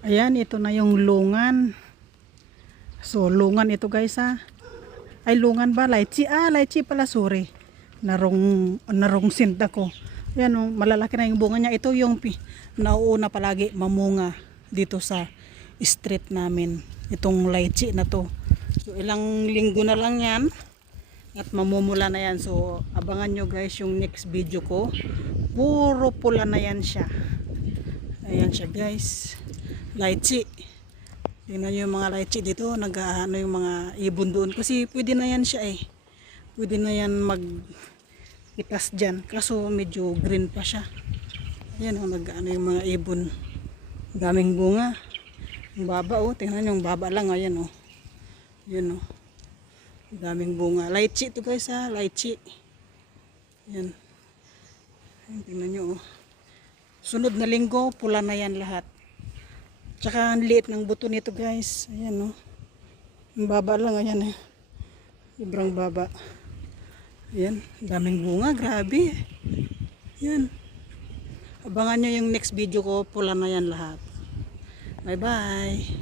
Ayan, ito na yung lungan. So, lungan ito guys ha. Ay, lungan ba? Lychee. Lychee pala, sorry. Narong sinta ko. Ayan, oh, malalaki na yung bunga niya. Ito yung nauuna palagi mamunga dito sa street namin. Itong lychee na to. So, ilang linggo na lang yan. At mamumula na yan. So, abangan nyo guys yung next video ko. Puro pula na yan siya. Ayan siya guys. Lychee. Tingnan nyo yung mga lychee dito. Nag-ano yung mga ibon doon. Kasi pwede na yan siya eh. Pwede na yan mag-itas dyan. Kaso medyo green pa siya. Ayan o. Nag-ano yung mga ibon. Daming bunga. Yung baba o. Tingnan nyo yung baba lang. Ayan o. Ayan o. Daming bunga. Lychee to guys ha. Lychee. Ayan. Ayan. Tingnan nyo o. Sunod na linggo. Pula na yan lahat. Tsaka ang liit ng buto nito guys. Ayan o. Ang baba lang. Ayan eh. Sobrang baba. Ayan. Daming bunga. Grabe. Ayan. Abangan nyo yung next video ko. Pula na yan lahat. Bye bye.